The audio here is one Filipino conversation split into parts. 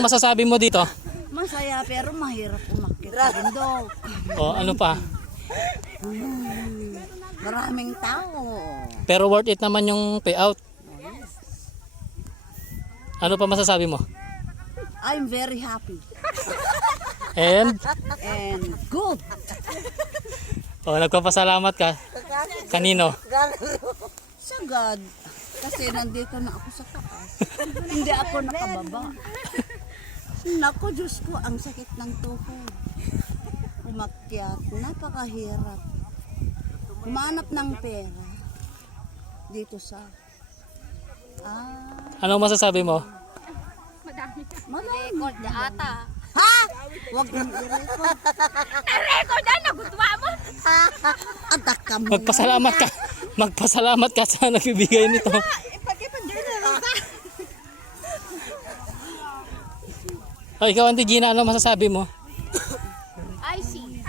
Masasabi mo dito? Masaya pero mahirap umakyat sa bundok. O ano pa? Maraming tao. Pero worth it naman yung payout. Ano pa masasabi mo? I'm very happy And and good. nagpapasalamat ka. Kanino? Sa God. Kasi nandito na ako sa taas. Hindi ako nakababa. Naku, Diyos ko, ang sakit ng tuhod. Umakyat, napakahirap. Humanap ng pera dito sa... Ano masasabi mo? Record na ata. Ha? Huwag mong i-record. Record na, nagutwa mo. Adak ka mo. Magpasalamat ka. Magpasalamat ka sa nagbibigay nito. O ikaw, Auntie Gina, ano masasabi mo? I see.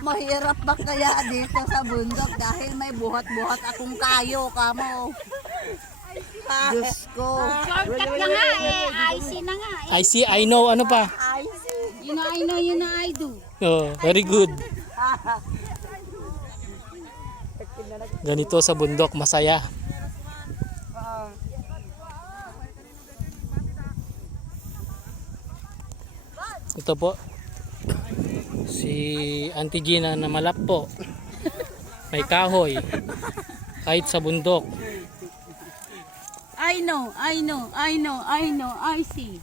Mahirap ba kaya dito sa bundok dahil may buhat-buhat akong kayo kamo. Diyos ko. Shortcut na nga eh. I see na nga eh. I see, I know, ano pa? You know, I know, you know, I do. Oh, very good. Ganito sa bundok, masaya. Ito po, si Auntie Gina na malappo. May kahoy, kahit sa bundok. I know, I know, I know, I know, I see.